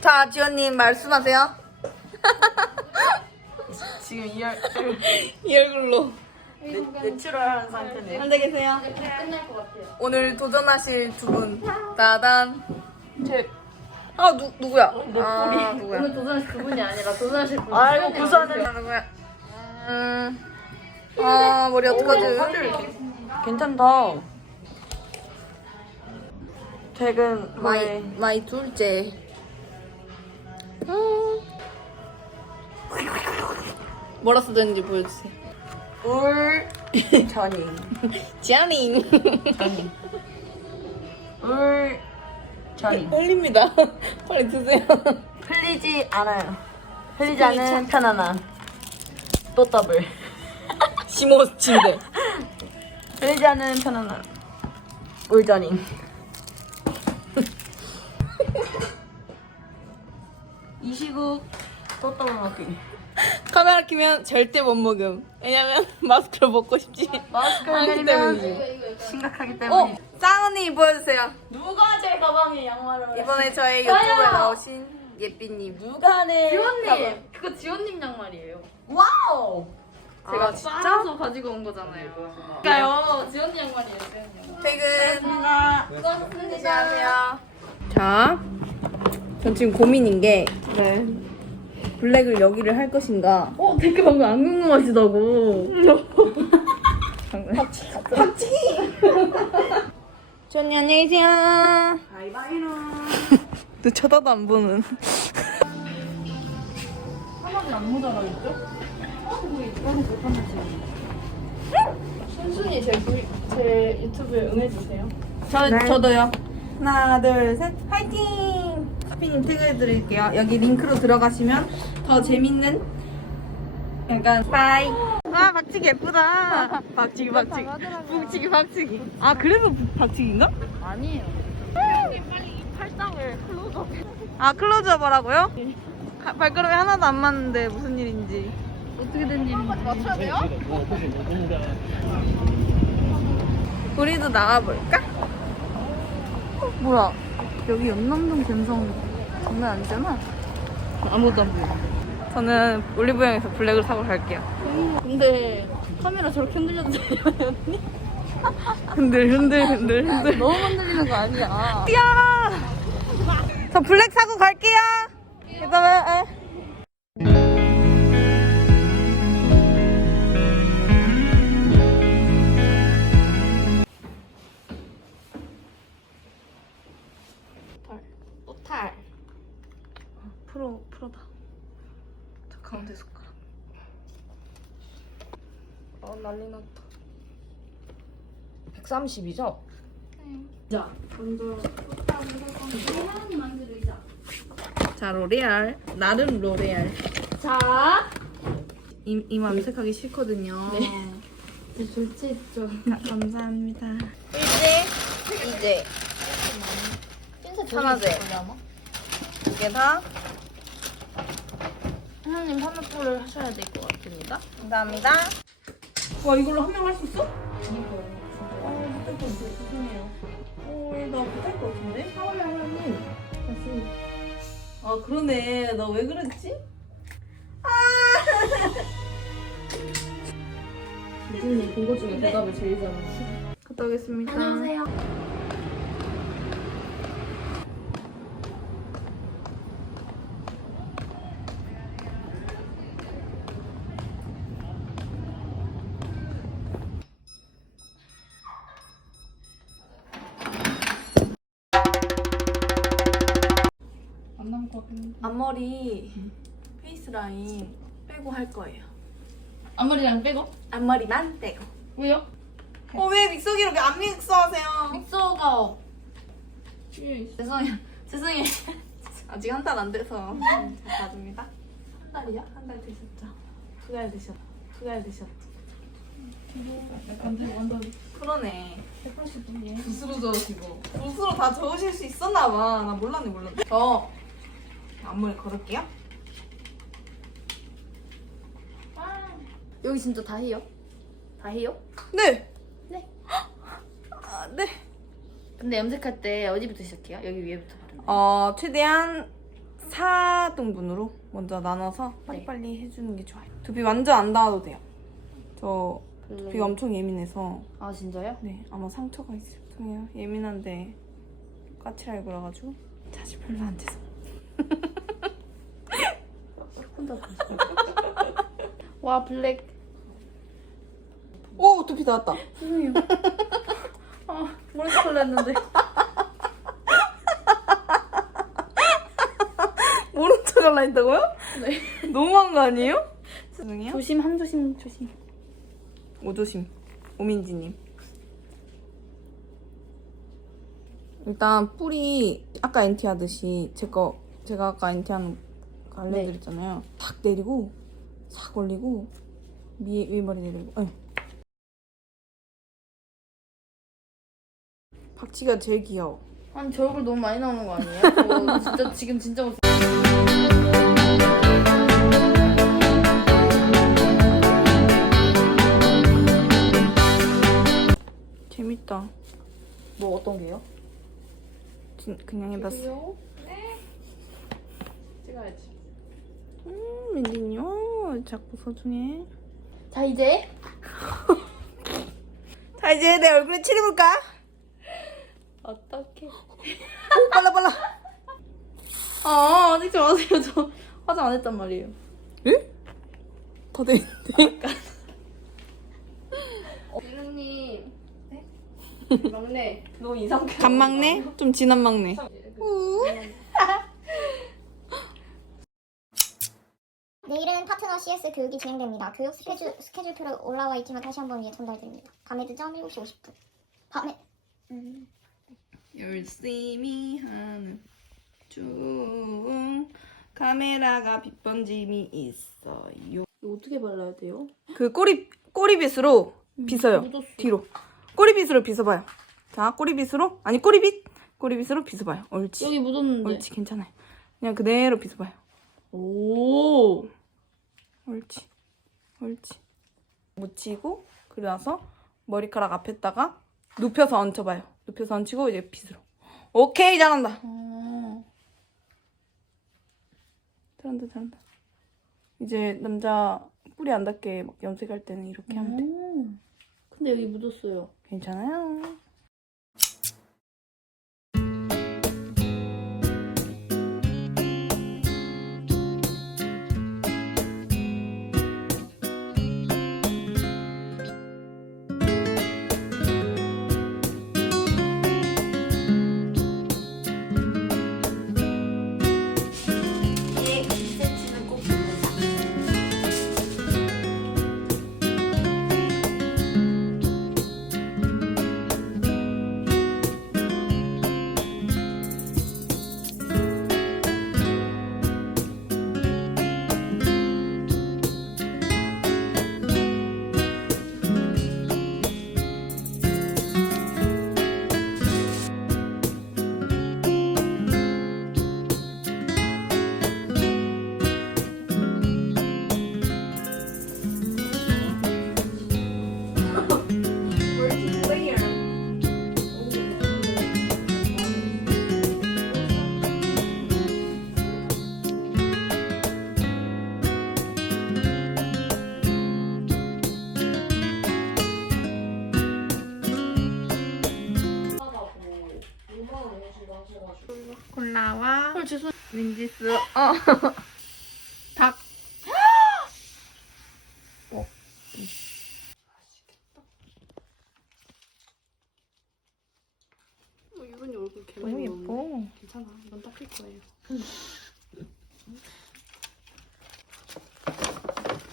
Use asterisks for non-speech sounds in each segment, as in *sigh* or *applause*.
자, 지원님 말씀하세요. *laughs* 지금 이, 얼, *laughs* 이 얼굴로. 내추럴한 상태네요. 앉아 계세요. 끝날 것 같아요. 오늘 도전하실 두 분. 따단. 제 아, 누, 누구야? 아, 누구야? 오늘 도전하실 그분이 아니라 도전하실 분. 아이고 구사는 아, 누구야? 음. 아, 머리 어떡하지? 괜찮다. 퇴근 마이, 후에 마이 둘째. 음. 뭐라 쓰던지 보여주세요. 울 전이 *laughs* 지아닝. 울 전이 떨립니다. *laughs* 빨리 드세요. 흘리지 않아요. 흘리지 않은 편안함. 또 더블. *laughs* 시모친데. 흘리지 않은 편안함. 울전이. 이 시국 또 더블 먹기. 카메라 키면 절대 못 먹음. 왜냐면 *laughs* 마스크를 벗고 싶지. 마스크를 내리면 때문이지. 심각하기 어, 때문에. 짱언니 보여주세요. 누가 제 가방에 양말을 이번에 저희 유튜브에 나오신 예삐님. 누가 내 지원님! 그거 지원님 양말이에요. 와우. 제가 아, 진짜? 가지고 온 거잖아요. 그러니까요. 지원님 양말이에요, 지원님. 퇴근. 수고하셨습니다. 안녕하세요. 자, 전 지금 고민인 게 네. 블랙을 여기를 할 것인가. 어, 댓글 방금 안 궁금하시다고. *laughs* 전이 *laughs* 안녕히 계세요. 바이바이로. *laughs* 너 쳐다도 안 보는. 하나는 안 모자라겠죠? 순순히 제, 구- 제 유튜브에 응해주세요. 저, 저도요. 하나, 둘, 셋. 화이팅! 스피님 태그해드릴게요. 여기 링크로 들어가시면 더 재밌는 약간 빠이. 와, 박치기 예쁘다. *laughs* 박치기, 박치기. 북치기, 박치기. 아, 그래서 박치기인가? 아니에요. 빨리 팔짱을 클로즈업 아, 클로즈업 하라고요? 가- 발걸음이 하나도 안 맞는데 무슨 일인지. 어떻게 된 일인지. 맞춰야 돼요? 우리도 나가볼까? 어, 뭐야? 여기 연남동 감성 장난 아니잖아? 아무도 안 보여. 저는 올리브영에서 블랙을 사고 갈게요. 근데 카메라 저렇게 흔들려도 돼요, *laughs* 언니? 흔들, 흔들, 흔들, 흔들. 너무 흔들리는 거 아니야. 뛰어! 저 블랙 사고 갈게요. 그다음에 에. 오탈. 풀어, 풀어봐. 저 가운데 숟가락. 어, 난리 났다. 130이죠? 자, 먼저 하나님 만들자. 자, 로레알. 나름 로레알. 자, 이, 이마 염색하기 싫거든요. 네, 졸지했죠. 아, 감사합니다. 이제, 이제. 하나제. 이게 다. 하나님 화면볼을 하셔야 될 것 같습니다. 감사합니다. 와, 이걸로 한 명 할 수 있어? 이거요. 아, 못할 것 같아. 죄송해요. 어, 나 못할 것 같은데? 하울라 하나님 다시 아, 그러네. 나 왜 그랬지? 유진이 본거 중에 대답을 제일 잘하시. 갔다 오겠습니다. 안녕하세요. 앞머리 페이스 라인 빼고 할 거예요. 앞머리랑 빼고? 앞머리만 빼고. 왜요? 어, 왜 믹서기로 이렇게 안 믹서하세요? 믹서가 죄송해요. 죄송해요. *laughs* 아직 한 달 안 돼서 잘 봐줍니다. 한 달이요? 한달 되셨죠? 두 달 되셨, 두달 되셨죠? 완전 완전 그러네. 180분이에요. 붓으로 저으시고. 붓으로 다 저으실 수 있었나 봐. 나 몰랐네, 몰랐네. 저 앞머리 걸을게요. 여기 진짜 다 해요? 다 해요? 네! 네. 아, 네. 근데 염색할 때 어디부터 시작해요? 여기 위에부터 바르는 어, 최대한 4등분으로 먼저 나눠서 빨리빨리 해주는 게 좋아요. 두피 완전 안 닿아도 돼요. 저 두피가 엄청 예민해서 아 진짜요? 네 아마 상처가 있을 거예요. 예민한데 까칠하게 그래가지고 자주 별로 안 돼서. 혼자 와 블랙. 오 두피 닿았다. 죄송해요. 아 하려 했는데. 모른 척 할라 했다고요? 네. 너무한 거 아니에요? 죄송해요. 조심 한 조심 조심. 오조심. 오민지님. 일단 뿌리 아까 NT 하듯이 제 거 제가 아까 NT 하는 거 알려드렸잖아요. 탁 내리고 싹 올리고 위, 위머리 내리고. 네. 박치가 제일 귀여워. 아니 저 얼굴 너무 많이 나오는 거 아니에요? 저 진짜 지금 진짜 못 재밌다. 뭐 어떤 게요? 진, 그냥 해봤어. 네. 찍어야지. 음 민지님 어, 자꾸 소중해? 자 이제? *laughs* 자 이제 내 얼굴에 칠해볼까? 어떻게 오 빨라 빨라. 아 *laughs* 찍지 마세요. 저 화장 안 했단 말이에요. 응? 다? 이루님. *laughs* 네? 막내. 너무 이상해. 간막내? 좀 진한 막내 내일은 파트너 CS 교육이 진행됩니다. 교육 스케줄, 스케줄표로 올라와 있지만 다시 한번 위에 전달드립니다. 밤에 늦은 7시 50분. 밤에 음, 열심히 하는 중 카메라가 빗번짐이 있어요. 이거 어떻게 발라야 돼요? 그 꼬리 꼬리빗으로 빗어요. 묻었어. 뒤로 꼬리빗으로 빗어봐요. 자 꼬리빗으로 아니 꼬리빗 꼬리빗으로 빗어봐요. 옳지. 여기 묻었는데 옳지 괜찮아요. 그냥 그대로 빗어봐요. 오 옳지. 옳지. 묻히고 그리고 나서 머리카락 앞에다가 눕혀서 얹혀봐요. 눕혀서 얹히고 이제 빗으로. 오케이 잘한다. 아, 잘한다 잘한다. 이제 남자 뿌리 안 닿게 막 염색할 때는 이렇게 하면 돼. 오. 근데 여기 묻었어요 괜찮아요. 헐 죄송 민지스. 어. *laughs* 닭. 어, 이분이 얼굴 개 너무 예뻐. 괜찮아 이건 닦일 거예요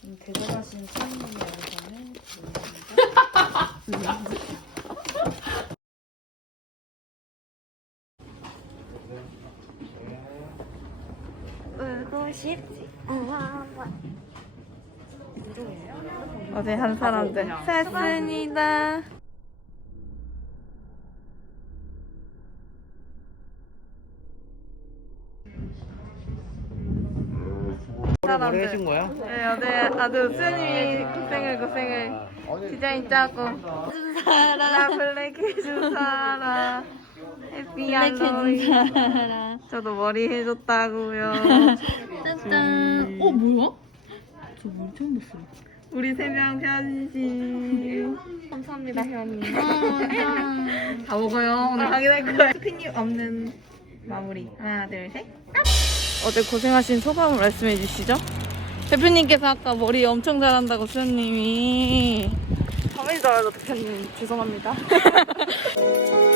지금 대단하신 영상을 *laughs* 보여드립니다 울고 싶지. 어제 한 사람들. 샀습니다. 머리 하신 거야? 네, 어제 아주 수현님이 고생을 고생을 디자인 짜고 나 블랙 해준 사람 해피 할로윈. 저도 머리 해줬다고요. *laughs* 짠짠. 어 뭐야? 저 머리 처음 봤어요. 우리 세명 편지. 감사합니다, 현이. 다 먹어요. 오늘 확인할 거예요. 스피님 없는 마무리. 하나, 둘, 셋. 어제 고생하신 소감을 말씀해 주시죠. 대표님께서 아까 머리 엄청 잘한다고 수현님이. 줄 알고 대표님 죄송합니다. *laughs*